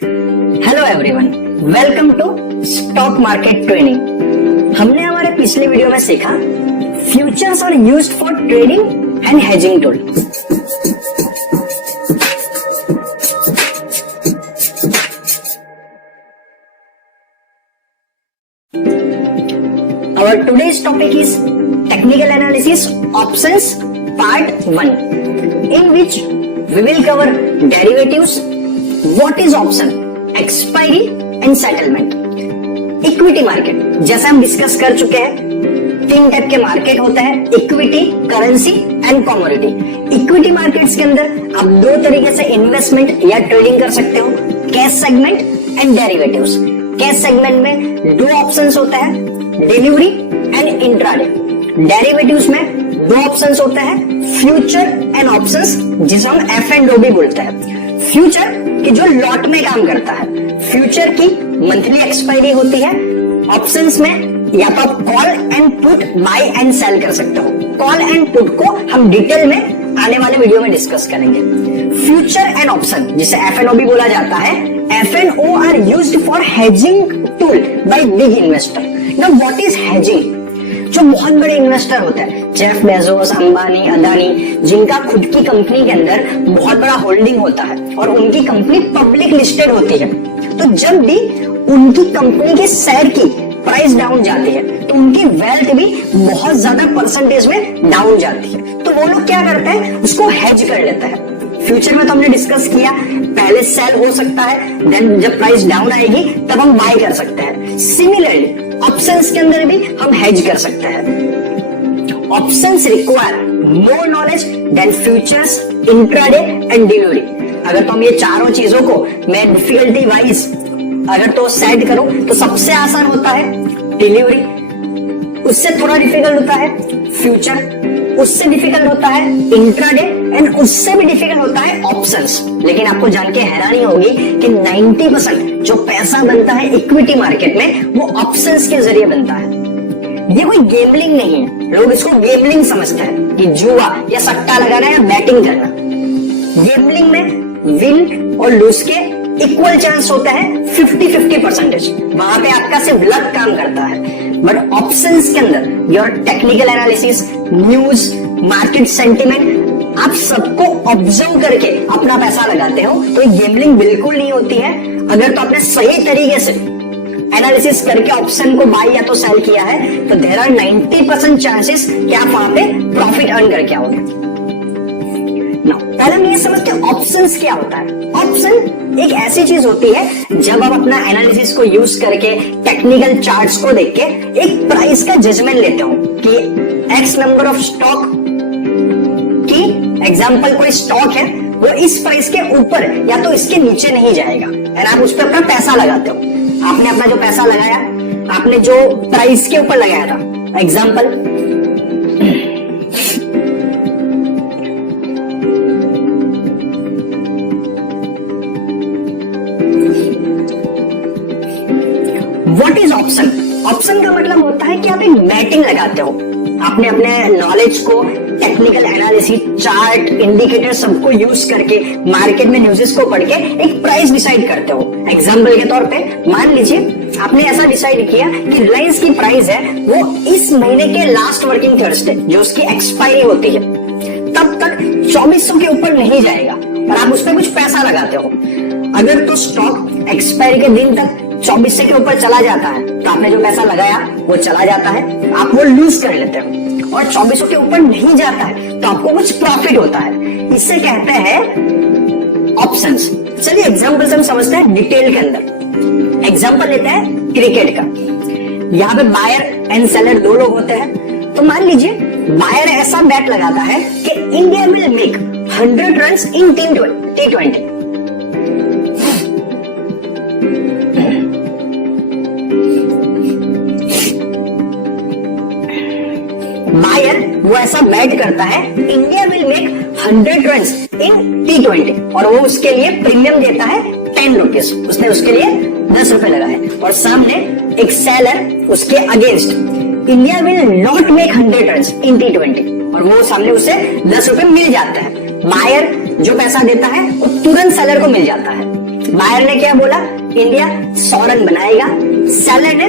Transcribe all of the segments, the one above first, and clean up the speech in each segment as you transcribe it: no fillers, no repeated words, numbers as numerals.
Hello everyone, welcome to stock market trading. हमने हमारे पिछले वीडियो में सीखा futures are used for trading and hedging tool. Our today's topic is technical analysis options part 1, in which we will cover derivatives, what is option, expiry and settlement। Equity market जैसा हम discuss कर चुके हैं, तीन type के market होते हैं, equity, currency and commodity. Equity markets के अंदर आप दो तरीके से इन्वेस्टमेंट या ट्रेडिंग कर सकते हो, cash segment and derivatives. Cash segment में दो ऑप्शंस होता है, डिलीवरी एंड इंट्राडे। डेरिवेटिव्स में दो ऑप्शंस होते हैं, फ्यूचर एंड ऑप्शंस, जिसे हम F&O भी बोलते हैं। फ्यूचर की जो लॉट में काम करता है, फ्यूचर की मंथली एक्सपायरी होती है। ऑप्शंस में या तो आप call and put, buy and sell कर सकते हो। कॉल एंड पुट को हम डिटेल में आने वाले वीडियो में डिस्कस करेंगे। फ्यूचर एंड ऑप्शन, जिसे F&O भी बोला जाता है, F&O are used for hedging tool by big investor. Now what is hedging? जो बहुत बड़े इन्वेस्टर होते हैं, जेफ बेजोस, अंबानी, अदानी, जिनका खुद की कंपनी के अंदर बहुत बड़ा होल्डिंग होता है और उनकी कंपनी पब्लिक लिस्टेड होती है, तो जब भी उनकी कंपनी के शेयर की प्राइस डाउन जाती है तो उनकी वेल्थ भी बहुत ज्यादा परसेंटेज में डाउन जाती है। तो वो लोग क्या करते हैं, उसको हेज कर लेते हैं। फ्यूचर में तो हमने डिस्कस किया, पहले सेल हो सकता है, देन जब प्राइस डाउन आएगी तब हम बाय कर सकते हैं। सिमिलरली ऑप्शंस के अंदर भी हम हेज कर सकते हैं। Options require more knowledge than futures, intraday and delivery. अगर तो हम ये चारों चीजों को मैं डिफिकल्टी वाइज अगर तो सेट करूं तो सबसे आसान होता है डिलीवरी, उससे थोड़ा डिफिकल्ट होता है फ्यूचर, उससे डिफिकल्ट होता है इंट्राडे एंड उससे भी डिफिकल्ट होता है ऑप्शंस। लेकिन आपको जान के हैरानी होगी कि 90% जो पैसा बनता है इक्विटी मार्केट में वो ऑप्शंस के जरिए बनता है। ये कोई गेमलिंग नहीं है, लोग इसको गेमलिंग समझते हैं कि जुआ या सट्टा लगाना या बैटिंग करना। गेमलिंग में विन और लूज के इक्वल चांस होता है, 50-50%। वहां पे आपका सिर्फ लक काम करता है। बट ऑप्शंस के अंदर your technical analysis, news, market sentiment, आप सबको ऑब्जर्व करके अपना पैसा लगाते हो, तो गेमलिंग बिल्कुल नहीं होती है। अगर तो आपने सही तरीके से एनालिसिस करके ऑप्शन को बाय या तो सेल किया है तो देयर आर 90% चांसेस कि आप वहां पे प्रॉफिट अर्न करके आओगे। पहले हम ये समझते हैं ऑप्शंस क्या होता है। ऑप्शन एक ऐसी चीज होती है जब आप अपना एनालिसिस को यूज करके, टेक्निकल चार्ट्स को देख के एक प्राइस का जजमेंट लेते हो कि एक्स नंबर ऑफ स्टॉक की, एग्जांपल कोई स्टॉक है, वो इस प्राइस के ऊपर या तो इसके नीचे नहीं जाएगा, और आप उस पर अपना पैसा लगाते हो। आपने अपना जो पैसा लगाया, आपने जो प्राइस के ऊपर लगाया था, example what is option? Option का मतलब होता है कि आप एक बैटिंग लगाते हो। आपने अपने नॉलेज को, टेक्निकल एनालिसिस, चार्ट, इंडिकेटर सबको यूज करके, मार्केट में न्यूज़ेस को पढ़ के एक प्राइस डिसाइड करते हो। एग्जांपल के तौर पे मान लीजिए आपने ऐसा डिसाइड किया कि रिलायंस की प्राइस है वो इस महीने के लास्ट वर्किंग थर्सडे, जो उसकी एक्सपायरी होती है, तब तक 2400 के ऊपर नहीं जाएगा और आप उस पर कुछ पैसा लगाते हो। अगर तो स्टॉक एक्सपायरी के दिन तक 2400 के ऊपर चला जाता है तो आपने जो पैसा लगाया वो चला जाता है, आप वो लूज कर लेते हो। और 2400 के ऊपर नहीं जाता है तो आपको कुछ प्रॉफिट होता है। इसे कहते हैं ऑप्शंस। चलिए एग्जांपल से हम समझते हैं डिटेल के अंदर। एग्जांपल लेते हैं क्रिकेट का। यहाँ पे बायर एंड सेलर दो लोग होते हैं। तो मान लीजिए बायर ऐसा बैट लगाता है कि India will make 100 runs in T20। Buyer वो ऐसा बैट करता है India will make 100 runs in T20 और वो उसके लिए प्रीमियम देता है 10 रुपीज। उसने उसके लिए 10 रुपए लगाए और सामने एक सेलर उसके against India will not make 100 runs in T20 और वो सामने उसे 10 रुपए मिल जाता है। बायर जो पैसा देता है वो तुरंत सेलर को मिल जाता है। बायर ने क्या बोला, इंडिया 100 रन बनाएगा। सेलर ने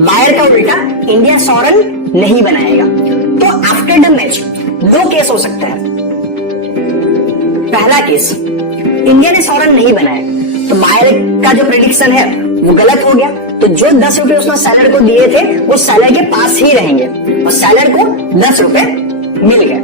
बायर का उल्टा, इंडिया 100 रन नहीं बनाएगा। तो आफ्टर द मैच 2 केस हो सकते हैं। पहला केस, इंडिया ने 100 रन नहीं बनाया, तो बायर का जो प्रेडिक्शन है वो गलत हो गया, तो जो 10 रुपए उसने सेलर को दिए थे वो सेलर के पास ही रहेंगे और सेलर को 10 रुपए मिल गए।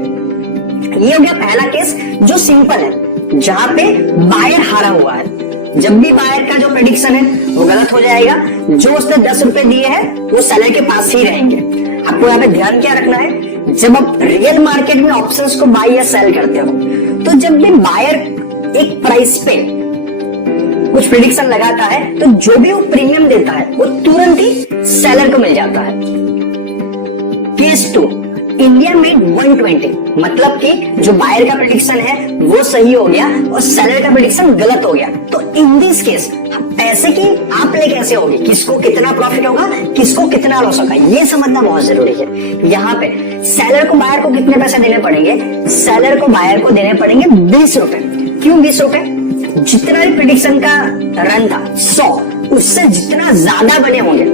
ये हो गया पहला केस जो सिंपल है, जहां पे बायर हारा हुआ है। जब भी बायर का जो प्रेडिक्शन है वो गलत हो जाएगा, जो उसने 10 रुपए दिए हैं वो सेलर के पास ही रहेंगे। आपको यहाँ पे ध्यान क्या रखना है, जब आप रियल मार्केट में ऑप्शंस को बाय या सेल करते हो, तो जब भी बायर एक प्राइस पे कुछ प्रेडिक्शन लगाता है तो जो भी वो प्रीमियम देता है वो तुरंत ही सेलर को मिल जाता है। केस 2, इंडिया मेड 120, मतलब कि जो बायर का प्रेडिक्शन है वो सही हो गया और सेलर का प्रेडिक्शन गलत हो गया। तो इन दिस केस पैसे की आप ले कैसे होगी, किसको कितना प्रॉफिट होगा, किसको कितना लॉस होगा, ये समझना बहुत जरूरी है। यहाँ पे सेलर को बायर को कितने पैसे देने पड़ेंगे, सेलर को बायर को देने पड़ेंगे 20 रुपए। क्यों 20 रुपए, जितना भी प्रेडिक्शन का रन था 100, उससे जितना ज्यादा बने होंगे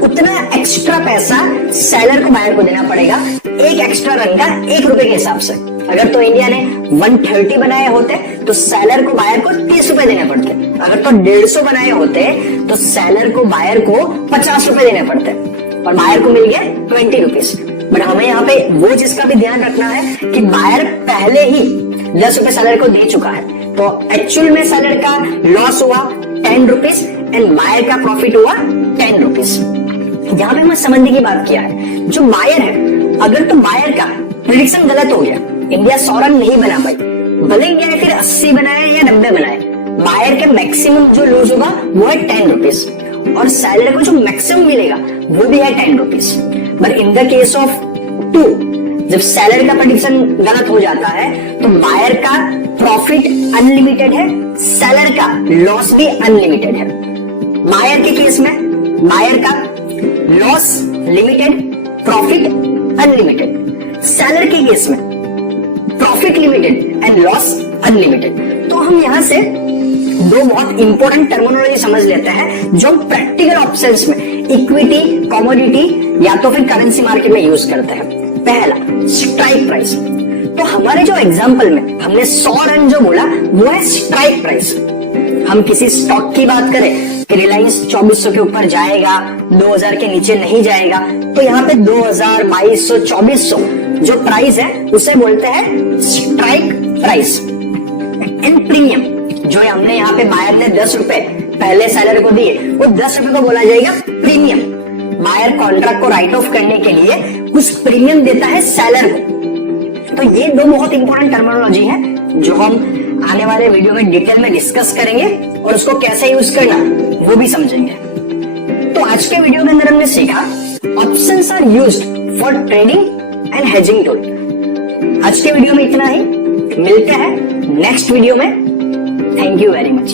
उतना एक्स्ट्रा पैसा सेलर को बायर को देना पड़ेगा, एक एक्स्ट्रा रन का 1 रुपए के हिसाब से। अगर तो इंडिया ने 130 बनाए होते तो सेलर को बायर को 30 रुपए देने पड़ते, अगर तो 150 बनाए होते तो सेलर को बायर को 50 रुपए देने पड़ते और बायर को मिल गया 20 रुपीज। बट हमें यहाँ पे वो चीज का भी ध्यान रखना है कि बायर पहले ही 10 रुपए सेलर को दे चुका है, तो एक्चुअल में सेलर का लॉस हुआ 10 रुपीज एंड बायर का प्रॉफिट हुआ 10 रुपीज। यहाँ पे हमें समझने की बात किया है, जो बायर है अगर तो बायर का प्रेडिक्शन गलत हो गया, इंडिया 100 रन नहीं बना पाई, भले इंडिया ने फिर 80 बनाए या 90 बनाए, बायर के मैक्सिमम जो लूज होगा वो है 10 रुपीज और सेलर को जो मैक्सिमम मिलेगा वो भी है 10 rupees. But in the case of 2, जब सेलर का प्रेडिक्शन गलत हो जाता है तो बायर का प्रॉफिट अनलिमिटेड है, सेलर का लॉस भी अनलिमिटेड है। बायर के केस में बायर का loss limited, profit unlimited. Seller के केस में profit limited and loss unlimited. तो हम यहां से 2 बहुत इंपॉर्टेंट टर्मिनोलॉजी समझ लेते हैं जो प्रैक्टिकल ऑप्शंस में इक्विटी, कमोडिटी या तो फिर करेंसी मार्केट में यूज करते हैं। पहला, स्ट्राइक प्राइस। तो हमारे जो एग्जांपल में हमने 100 रन जो बोला वो है स्ट्राइक प्राइस। हम किसी स्टॉक की बात करें कि रिलायंस 2400 के ऊपर जाएगा, 2000 के नीचे नहीं जाएगा, तो यहाँ पे 2000, 2200, 2400 जो प्राइस है उसे बोलते हैं स्ट्राइक प्राइस। एंड प्रीमियम जो हमने यहाँ पे बायर ने 10 रुपए पहले सेलर को दिए, वो 10 रुपए को बोला जाएगा प्रीमियम। बायर कॉन्ट्रैक्ट को राइट ऑफ करने के लिए कुछ प्रीमियम देता है सेलर को। तो ये 2 बहुत इंपॉर्टेंट टर्मिनोलॉजी है जो हम आने वाले वीडियो में डिटेल में डिस्कस करेंगे और उसको कैसे यूज करना वो भी समझेंगे। तो आज के वीडियो के अंदर हमने सीखा options are used for trading and hedging tool. आज के वीडियो में इतना ही, मिलते हैं नेक्स्ट वीडियो में। Thank you very much.